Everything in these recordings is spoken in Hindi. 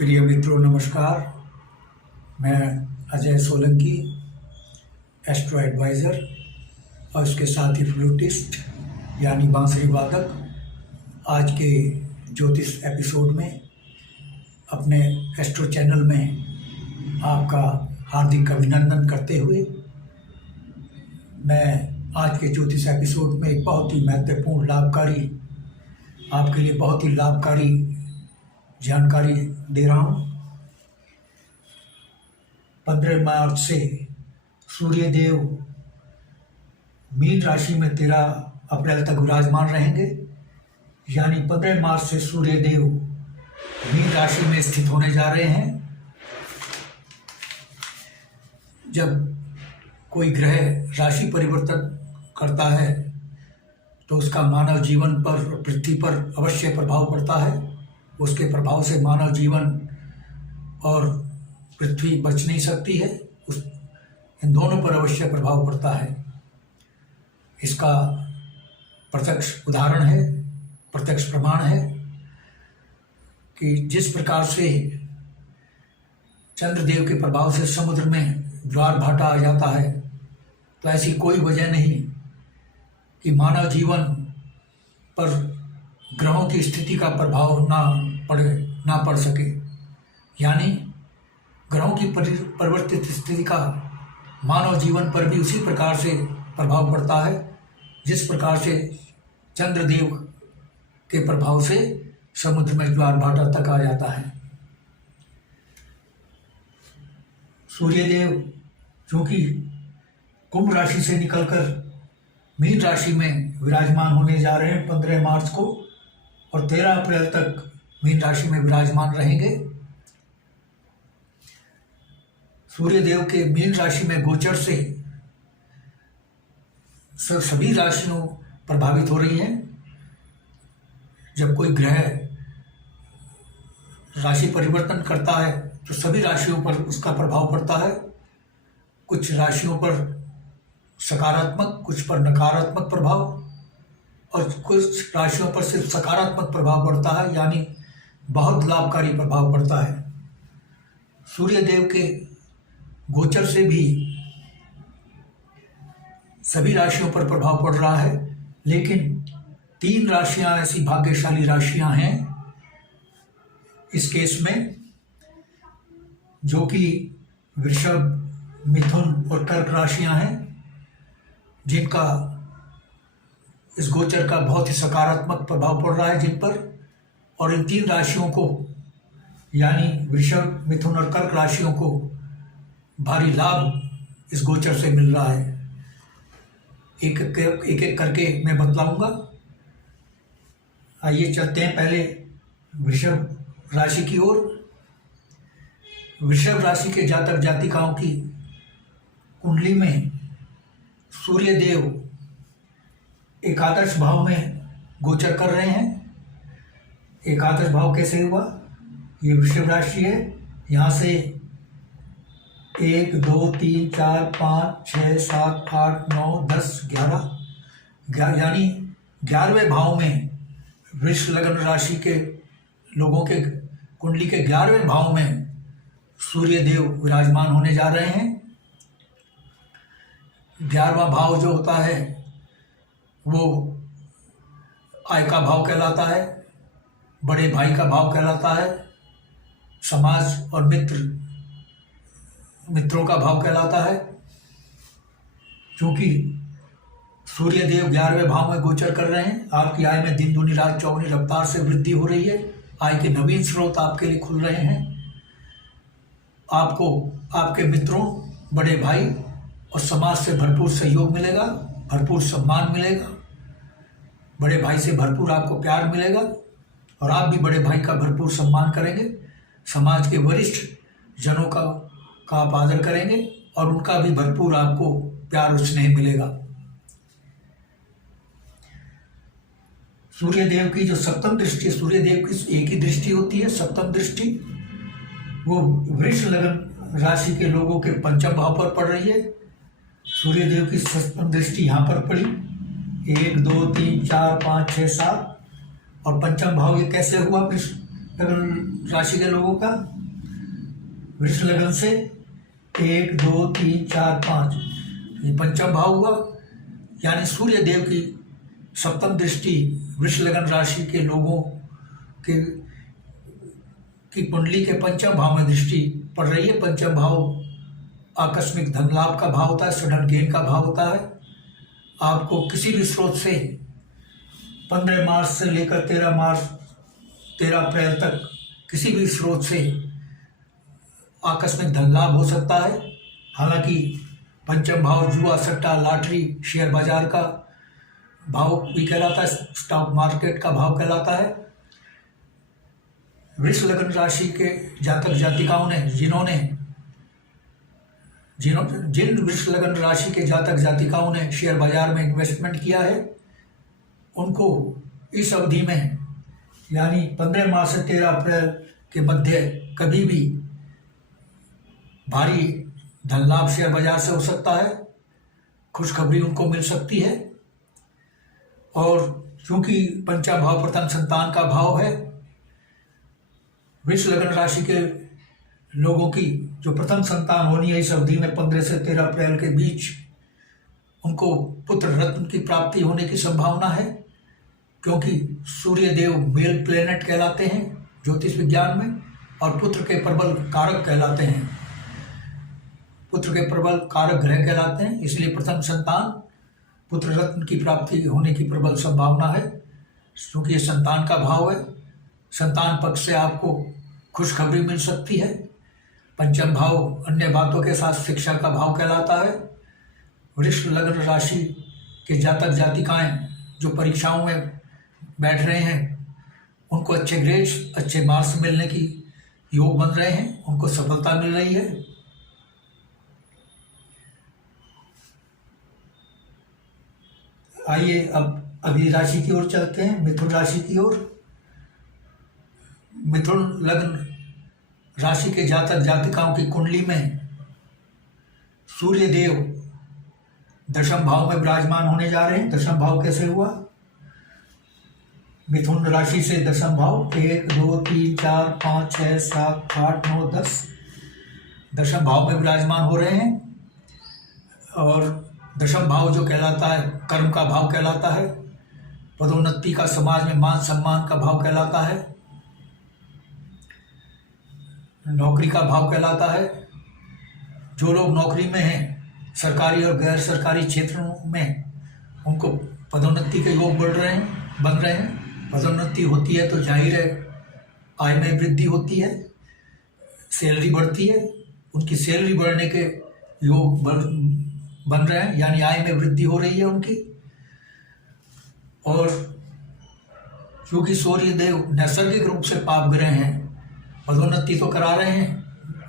प्रिय मित्रों नमस्कार। मैं अजय सोलंकी, एस्ट्रो एडवाइज़र और उसके साथ ही फ्लूटिस्ट यानी बांसुरी वादक आज के ज्योतिष एपिसोड में अपने एस्ट्रो चैनल में आपका हार्दिक अभिनंदन करते हुए मैं आज के ज्योतिष एपिसोड में एक बहुत ही महत्वपूर्ण लाभकारी आपके लिए बहुत ही लाभकारी जानकारी दे रहा हूँ। 15 मार्च से सूर्यदेव मीन राशि में 13 अप्रैल तक विराजमान रहेंगे। यानी 15 मार्च से सूर्यदेव मीन राशि में स्थित होने जा रहे हैं। जब कोई ग्रह राशि परिवर्तन करता है तो उसका मानव जीवन पर, पृथ्वी पर अवश्य प्रभाव पड़ता है। उसके प्रभाव से मानव जीवन और पृथ्वी बच नहीं सकती है। इन दोनों पर अवश्य प्रभाव पड़ता है। इसका प्रत्यक्ष उदाहरण है, प्रत्यक्ष प्रमाण है कि जिस प्रकार से चंद्रदेव के प्रभाव से समुद्र में ज्वार भाटा आ जाता है, तो ऐसी कोई वजह नहीं कि मानव जीवन पर ग्रहों की स्थिति का प्रभाव ना पड़ सके। यानी ग्रहों की परिवर्तित स्थिति का मानव जीवन पर भी उसी प्रकार से प्रभाव पड़ता है जिस प्रकार से चंद्रदेव के प्रभाव से समुद्र में ज्वार भाटा तक आ जाता है। सूर्यदेव चूंकि कुंभ राशि से निकलकर मीन राशि में विराजमान होने जा रहे हैं 15 मार्च को, और 13 अप्रैल तक मीन राशि में विराजमान रहेंगे। सूर्यदेव के मीन राशि में गोचर से सभी राशियों प्रभावित हो रही हैं। जब कोई ग्रह राशि परिवर्तन करता है तो सभी राशियों पर उसका प्रभाव पड़ता है। कुछ राशियों पर सकारात्मक, कुछ पर नकारात्मक प्रभाव, और कुछ राशियों पर सिर्फ सकारात्मक प्रभाव पड़ता है, यानी बहुत लाभकारी प्रभाव पड़ता है। सूर्यदेव के गोचर से भी सभी राशियों पर प्रभाव पड़ रहा है, लेकिन 3 राशियां ऐसी भाग्यशाली राशियां हैं इस केस में, जो कि वृषभ, मिथुन और कर्क राशियां हैं, जिनका इस गोचर का बहुत ही सकारात्मक प्रभाव पड़ रहा है जिन पर। और इन 3 राशियों को यानी वृषभ, मिथुन और कर्क राशियों को भारी लाभ इस गोचर से मिल रहा है। एक एक करके मैं बतलाऊंगा। आइए चलते हैं पहले वृषभ राशि की ओर। वृषभ राशि के जातक जातिकाओं की कुंडली में सूर्यदेव एकादश भाव में गोचर कर रहे हैं। एकादश भाव कैसे हुआ? ये वृषभ राशि है। यहाँ से 1 2 3 4 5 6 7 8 9 10 11 यानी 11वें भाव में वृष लग्न राशि के लोगों के कुंडली के 11वें भाव में सूर्यदेव विराजमान होने जा रहे हैं। 11वां भाव जो होता है वो आय का भाव कहलाता है, बड़े भाई का भाव कहलाता है, समाज और मित्रों का भाव कहलाता है। क्योंकि सूर्यदेव 11वें भाव में गोचर कर रहे हैं, आपकी आय में दिन दूनी रात चौगुनी रफ्तार से वृद्धि हो रही है। आय के नवीन स्रोत आपके लिए खुल रहे हैं। आपको आपके मित्रों, बड़े भाई और समाज से भरपूर सहयोग मिलेगा, भरपूर सम्मान मिलेगा। बड़े भाई से भरपूर आपको प्यार मिलेगा और आप भी बड़े भाई का भरपूर सम्मान करेंगे। समाज के वरिष्ठ जनों का आप आदर करेंगे और उनका भी भरपूर आपको प्यार और स्नेह मिलेगा। सूर्यदेव की जो सप्तम दृष्टि, सूर्यदेव की एक ही दृष्टि होती है, सप्तम दृष्टि, वो वृष लग्न राशि के लोगों के 5वें भाव पर पड़ रही है। सूर्यदेव की सप्तम दृष्टि यहाँ पर पड़ी, 1 2 3 4 5 6 7, और 5वां भाव ये कैसे हुआ? लगन राशि के लोगों का वृष लगन से 1 2 3 4 5 ये पंचम भाव हुआ, यानी सूर्य देव की सप्तम दृष्टि वृष लगन राशि के लोगों के की कुंडली के पंचम भाव में दृष्टि पड़ रही है। पंचम भाव आकस्मिक धन लाभ का भाव होता है, सडन गेन का भाव होता है। आपको किसी भी स्रोत से 15 मार्च से लेकर 13 अप्रैल तक किसी भी स्रोत से आकस्मिक धन लाभ हो सकता है। हालांकि पंचम भाव जुआ, सट्टा, लॉटरी, शेयर बाजार का भाव भी कहलाता है, स्टॉक मार्केट का भाव कहलाता है। वृष लगन राशि के जातक जातिकाओं ने जिन वृष लगन राशि के जातक जातिकाओं ने शेयर बाजार में इन्वेस्टमेंट किया है, उनको इस अवधि में यानी 15 मार्च से 13 अप्रैल के मध्य कभी भी भारी धन लाभ शेयर बाजार से हो सकता है, खुशखबरी उनको मिल सकती है। और क्योंकि पंचम भाव प्रथम संतान का भाव है, वृष लगन राशि के लोगों की जो प्रथम संतान होनी है इस अवधि में 15 से 13 अप्रैल के बीच, उनको पुत्र रत्न की प्राप्ति होने की संभावना है। क्योंकि सूर्य देव मेल प्लेनेट कहलाते हैं ज्योतिष विज्ञान में, और पुत्र के प्रबल कारक कहलाते हैं, पुत्र के प्रबल कारक ग्रह कहलाते हैं। इसलिए प्रथम संतान पुत्र रत्न की प्राप्ति होने की प्रबल संभावना है, क्योंकि ये संतान का भाव है। संतान पक्ष से आपको खुशखबरी मिल सकती है। पंचम भाव अन्य बातों के साथ शिक्षा का भाव कहलाता है। वृष लगन राशि के जातक जातिकाएं जो परीक्षाओं में बैठ रहे हैं, उनको अच्छे ग्रेड्स, अच्छे मार्क्स मिलने की योग बन रहे हैं, उनको सफलता मिल रही है। आइए अब अगली राशि की ओर चलते हैं, मिथुन राशि की ओर। मिथुन लग्न राशि के जातक जातिकाओं की कुंडली में सूर्य देव दशम भाव में विराजमान होने जा रहे हैं। दशम भाव कैसे हुआ? मिथुन राशि से दशम भाव 1 2 3 4 5 6 7 8 9 10 दशम भाव में विराजमान हो रहे हैं। और दशम भाव जो कहलाता है कर्म का भाव कहलाता है, पदोन्नति का, समाज में मान सम्मान का भाव कहलाता है, नौकरी का भाव कहलाता है। जो लोग नौकरी में हैं, सरकारी और गैर सरकारी क्षेत्रों में, उनको पदोन्नति के योग बन रहे हैं। पदोन्नति होती है तो जाहिर है आय में वृद्धि होती है, सैलरी बढ़ती है, उनकी सैलरी बढ़ने के योग बन रहे हैं, यानी आय में वृद्धि हो रही है उनकी। और क्योंकि सूर्य देव नैसर्गिक रूप से पाप ग्रह हैं, पदोन्नति तो करा रहे हैं,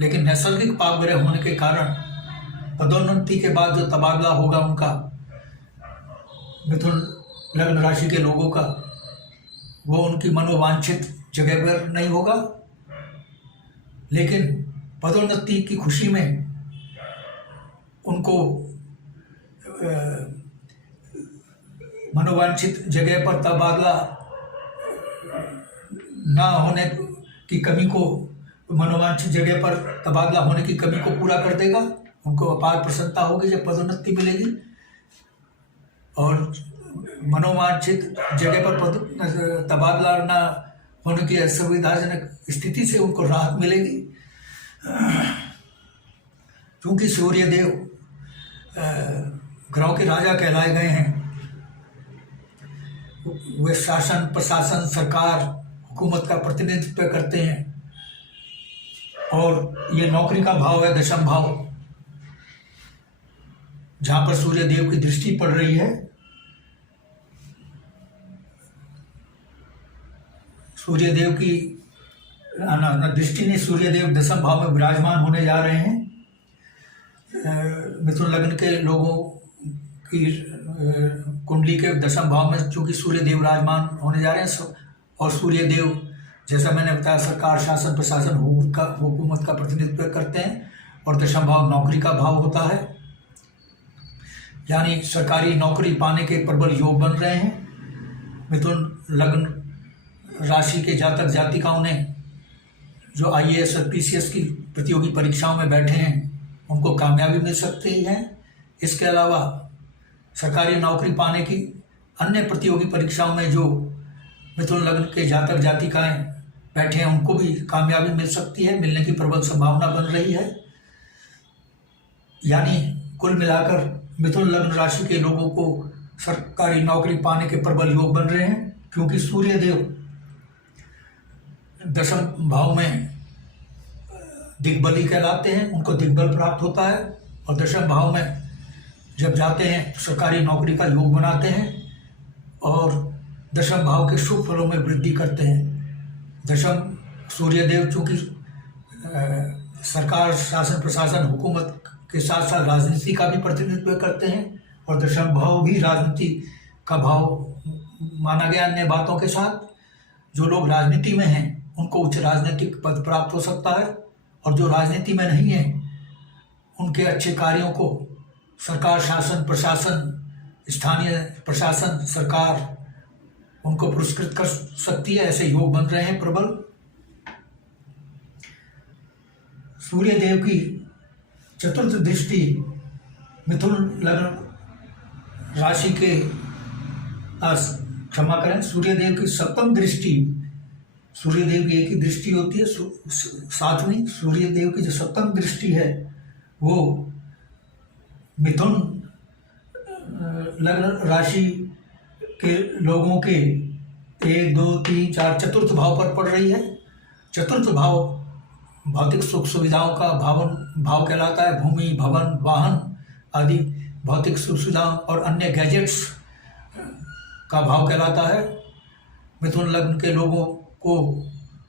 लेकिन नैसर्गिक पाप ग्रह होने के कारण पदोन्नति के बाद जो तबादला होगा उनका, मिथुन लग्न राशि के लोगों का, वो उनकी मनोवांछित जगह पर नहीं होगा, लेकिन पदोन्नति की खुशी में उनको मनोवांछित जगह पर तबादला ना होने की कमी को, मनोवांछित जगह पर तबादला होने की कमी को पूरा कर देगा। उनको अपार प्रसन्नता होगी जब पदोन्नति मिलेगी, और मनोवांछित जगह पर तबादला ना होने की असुविधाजनक स्थिति से उनको राहत मिलेगी। क्योंकि सूर्य देव ग्रहों के राजा कहलाए गए हैं, वे शासन, प्रशासन, सरकार, हुकूमत का प्रतिनिधित्व करते हैं। और ये नौकरी का भाव है, दशम भाव, जहां पर सूर्य देव की दृष्टि पड़ रही है। सूर्य देव की दृष्टि नहीं, सूर्य देव दशम भाव में विराजमान होने जा रहे हैं। मिथुन लग्न के लोगों की कुंडली के दशम भाव में चूंकि सूर्य देव विराजमान होने जा रहे हैं, और सूर्य देव जैसा मैंने बताया सरकार, शासन, प्रशासन, हुकूमत का प्रतिनिधित्व करते हैं, और दशम भाव नौकरी का भाव होता है, यानी सरकारी नौकरी पाने के प्रबल योग बन रहे हैं। मिथुन लग्न राशि के जातक जातिकाओं ने जो IAS और PCS की प्रतियोगी परीक्षाओं में बैठे हैं उनको कामयाबी मिल सकती है। इसके अलावा सरकारी नौकरी पाने की अन्य प्रतियोगी परीक्षाओं में जो मिथुन लग्न के जातक जातिकाएं बैठे हैं उनको भी कामयाबी मिल सकती है, मिलने की प्रबल संभावना बन रही है। यानी कुल मिलाकर मिथुन लग्न राशि के लोगों को सरकारी नौकरी पाने के प्रबल योग बन रहे हैं, क्योंकि सूर्य देव दशम भाव में दिग्बली कहलाते हैं, उनको दिग्बल प्राप्त होता है और दशम भाव में जब जाते हैं तो सरकारी नौकरी का योग बनाते हैं और दशम भाव के शुभ फलों में वृद्धि करते हैं। दशम सूर्य देव चूँकि सरकार, शासन, प्रशासन, हुकूमत के साथ साथ राजनीति का भी प्रतिनिधित्व करते हैं और दशम भाव भी राजनीति का भाव माना गया। अन्य बातों के साथ जो लोग राजनीति में हैं उनको उच्च राजनीतिक पद प्राप्त हो सकता है और जो राजनीति में नहीं है उनके अच्छे कार्यों को सरकार, शासन, प्रशासन, स्थानीय प्रशासन, सरकार उनको पुरस्कृत कर सकती है। ऐसे योग बन रहे हैं प्रबल। सूर्य देव की चतुर्थ दृष्टि मिथुन लग्न राशि के क्षमा करें, सूर्य देव की सप्तम दृष्टि, सूर्य देव की एक ही दृष्टि होती है सातवीं, सूर्य देव की जो सप्तम दृष्टि है वो मिथुन लग्न राशि के लोगों के 1, 2, 3, 4 चतुर्थ भाव पर पड़ रही है। चतुर्थ भाव भौतिक सुख सुविधाओं का भाव कहलाता है। भूमि, भवन, वाहन आदि भौतिक सुख सुविधाओं और अन्य गैजेट्स का भाव कहलाता है। मिथुन लग्न के लोगों को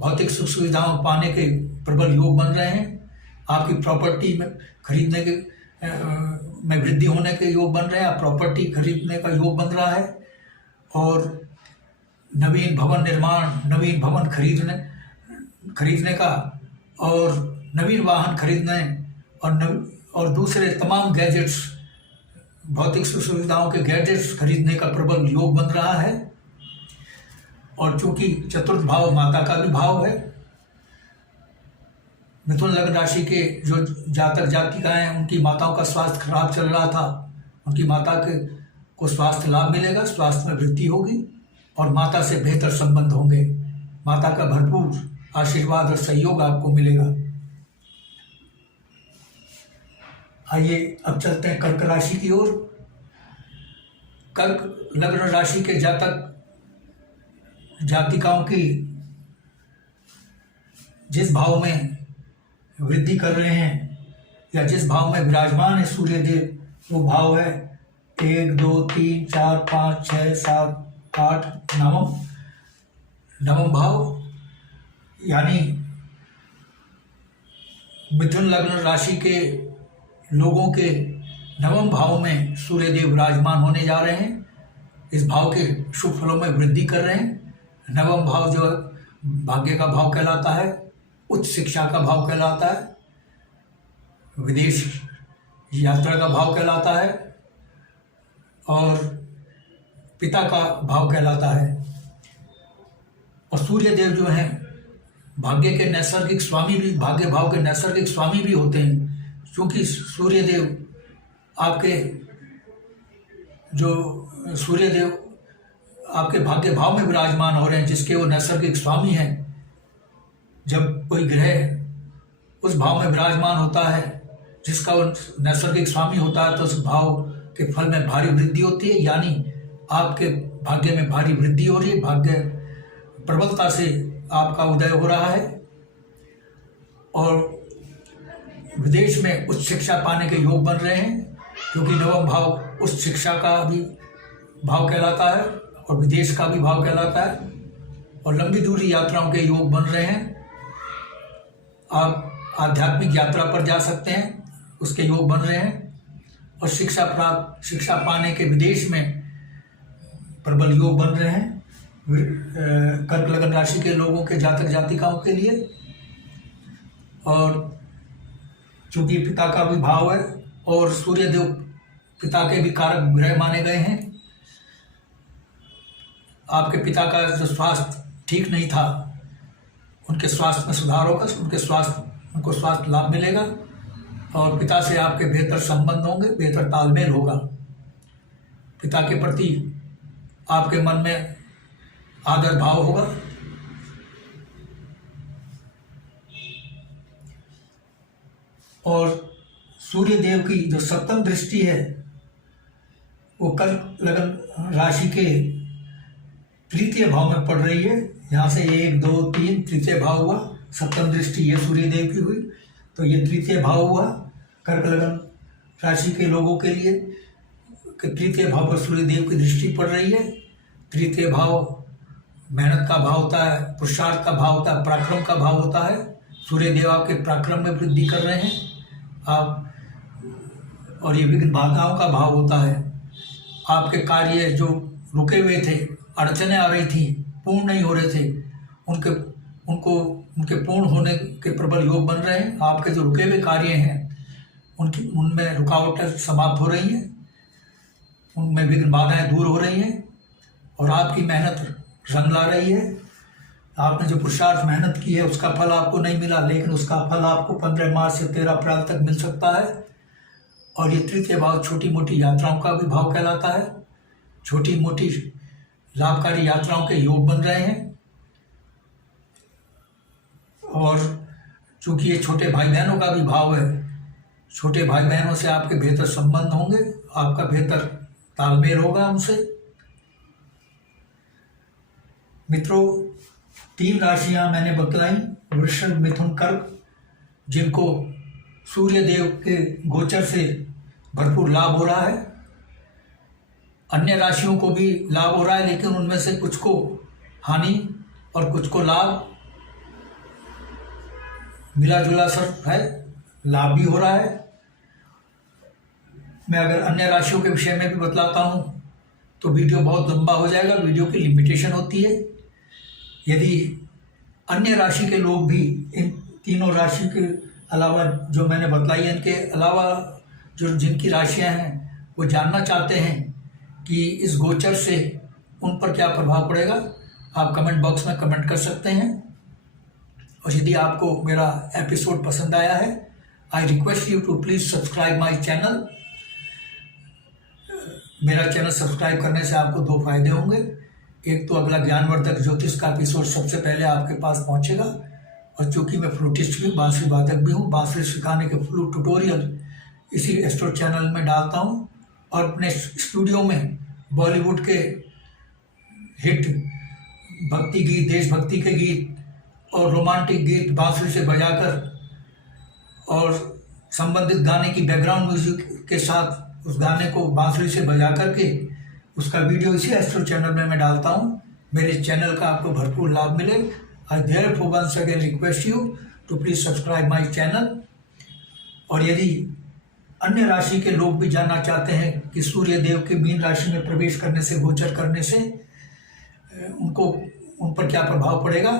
भौतिक सुख सुविधाओं पाने के प्रबल योग बन रहे हैं। आपकी प्रॉपर्टी में खरीदने के में वृद्धि होने के योग बन रहे हैं। आप प्रॉपर्टी खरीदने का योग बन रहा है और नवीन भवन निर्माण, नवीन भवन खरीदने का और नवीन वाहन खरीदने और दूसरे तमाम गैजेट्स, भौतिक सुख सुविधाओं के गैजेट्स खरीदने का प्रबल योग बन रहा है। और चूंकि चतुर्थ भाव माता का भी भाव है, मिथुन लग्न राशि के जो जातक जातिकाएं उनकी माताओं का स्वास्थ्य खराब चल रहा था, उनकी माता को स्वास्थ्य लाभ मिलेगा, स्वास्थ्य में वृद्धि होगी और माता से बेहतर संबंध होंगे। माता का भरपूर आशीर्वाद और सहयोग आपको मिलेगा। आइए अब चलते हैं कर्क राशि की ओर। कर्क लग्न राशि के जातक जातिकाओं की जिस भाव में वृद्धि कर रहे हैं या जिस भाव में विराजमान है सूर्य देव, वो भाव है 1, 2, 3, 4, 5, 6, 7, 8 नवम भाव। यानी मिथुन लग्न राशि के लोगों के नवम भाव में सूर्य देव विराजमान होने जा रहे हैं। इस भाव के शुभ फलों में वृद्धि कर रहे हैं। नवम भाव जो भाग्य का भाव कहलाता है, उच्च शिक्षा का भाव कहलाता है, विदेश यात्रा का भाव कहलाता है और पिता का भाव कहलाता है। और सूर्य देव जो हैं भाग्य के नैसर्गिक स्वामी भी, भाग्य भाव के नैसर्गिक स्वामी भी होते हैं। क्योंकि सूर्य देव आपके भाग्य भाव में विराजमान हो रहे हैं, जिसके वो नैसर्गिक स्वामी हैं। जब कोई ग्रह उस भाव में विराजमान होता है जिसका वो नैसर्गिक स्वामी होता है, तो उस भाव के फल में भारी वृद्धि होती है। यानी आपके भाग्य में भारी वृद्धि हो रही है, भाग्य प्रबलता से आपका उदय हो रहा है और विदेश में उच्च शिक्षा पाने के योग बन रहे हैं, क्योंकि नवम भाव उच्च शिक्षा का भी भाव कहलाता है और विदेश का भी भाव कहलाता है। और लंबी दूरी यात्राओं के योग बन रहे हैं। आप आध्यात्मिक यात्रा पर जा सकते हैं, उसके योग बन रहे हैं। और शिक्षा पाने के विदेश में प्रबल योग बन रहे हैं कर्क लग्न राशि के लोगों के जातक जातिकाओं के लिए। और चूंकि पिता का भी भाव है और सूर्य देव पिता के भी कारक ग्रह माने गए हैं, आपके पिता का जो स्वास्थ्य ठीक नहीं था उनके स्वास्थ्य में सुधार होगा, उनको स्वास्थ्य लाभ मिलेगा और पिता से आपके बेहतर संबंध होंगे, बेहतर तालमेल होगा। पिता के प्रति आपके मन में आदर भाव होगा। और सूर्य देव की जो सप्तम दृष्टि है वो कर्क लगन राशि के तृतीय भाव में पड़ रही है। यहाँ से 1, 2, 3 तृतीय भाव हुआ, सप्तम दृष्टि ये सूर्य देव की हुई, तो ये तृतीय भाव हुआ। कर्क लगन राशि के लोगों के लिए तृतीय भाव पर सूर्य देव की दृष्टि पड़ रही है। तृतीय भाव मेहनत का भाव होता है, पुरुषार्थ का भाव होता है, पराक्रम का भाव होता है। सूर्य देव आपके पराक्रम में वृद्धि कर रहे हैं आप, और ये विघ्न बाधाओं का भाव होता है। आपके कार्य जो रुके हुए थे, अड़चने आ रही थी, पूर्ण नहीं हो रहे थे, उनके पूर्ण होने के प्रबल योग बन रहे हैं। आपके जो रुके हुए कार्य हैं उनमें रुकावटें समाप्त हो रही हैं, उनमें विघ्न बाधाएं दूर हो रही हैं और आपकी मेहनत रंग ला रही है। आपने जो पुरुषार्थ मेहनत की है उसका फल आपको नहीं मिला, लेकिन उसका फल आपको 15 मार्च से 13 अप्रैल तक मिल सकता है। और ये तृतीय भाव छोटी मोटी यात्राओं का भी भाव कहलाता है। छोटी मोटी लाभकारी यात्राओं के योग बन रहे हैं। और चूंकि ये छोटे भाई बहनों का भी भाव है, छोटे भाई बहनों से आपके बेहतर संबंध होंगे, आपका बेहतर तालमेल होगा उनसे। मित्रों, 3 राशियां मैंने बतलाई, वृषभ, मिथुन, कर्क, जिनको सूर्य देव के गोचर से भरपूर लाभ हो रहा है। अन्य राशियों को भी लाभ हो रहा है, लेकिन उनमें से कुछ को हानि और कुछ को लाभ, मिला जुला असर है, लाभ भी हो रहा है। मैं अगर अन्य राशियों के विषय में भी बतलाता हूँ तो वीडियो बहुत लंबा हो जाएगा, वीडियो की लिमिटेशन होती है। यदि अन्य राशि के लोग भी इन तीनों राशि के अलावा जो मैंने बतलाई है, इनके अलावा जो जिनकी राशियां हैं वो जानना चाहते हैं कि इस गोचर से उन पर क्या प्रभाव पड़ेगा, आप कमेंट बॉक्स में कमेंट कर सकते हैं। और यदि आपको मेरा एपिसोड पसंद आया है, I request you to please subscribe my channel. मेरा चैनल सब्सक्राइब करने से आपको 2 फायदे होंगे। एक तो अगला ज्ञानवर्धक ज्योतिष का एपिसोड सबसे पहले आपके पास पहुंचेगा, और चूँकि मैं फ्लूटिस्ट भी, बांसुरी वादक भी हूँ, बांसुरी सिखाने के फ्लूट ट्यूटोरियल इसी एस्ट्रो चैनल में डालता हूँ। और अपने स्टूडियो में बॉलीवुड के हिट भक्ति गीत, देशभक्ति के गीत और रोमांटिक गीत बांसुरी से बजाकर और संबंधित गाने की बैकग्राउंड म्यूजिक के साथ उस गाने को बांसुरी से बजा करके उसका वीडियो इसी एस्ट्रो चैनल में मैं डालता हूँ। मेरे चैनल का आपको भरपूर लाभ मिले। I therefore once again request you to please subscribe my channel. और यदि अन्य राशि के लोग भी जानना चाहते हैं कि सूर्य देव के मीन राशि में प्रवेश करने से, गोचर करने से उन पर क्या प्रभाव पड़ेगा,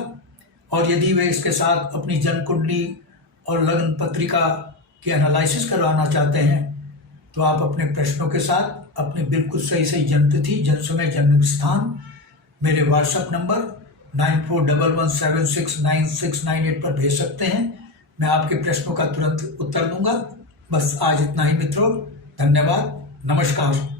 और यदि वे इसके साथ अपनी जन्म कुंडली और लग्न पत्रिका के एनालिसिस करवाना चाहते हैं, तो आप अपने प्रश्नों के साथ अपने बिल्कुल सही जन्म तिथि, जन्म समय, जन्म स्थान मेरे व्हाट्सएप नंबर 9411769698 पर भेज सकते हैं। मैं आपके प्रश्नों का तुरंत उत्तर दूंगा। बस आज इतना ही मित्रों, धन्यवाद, नमस्कार।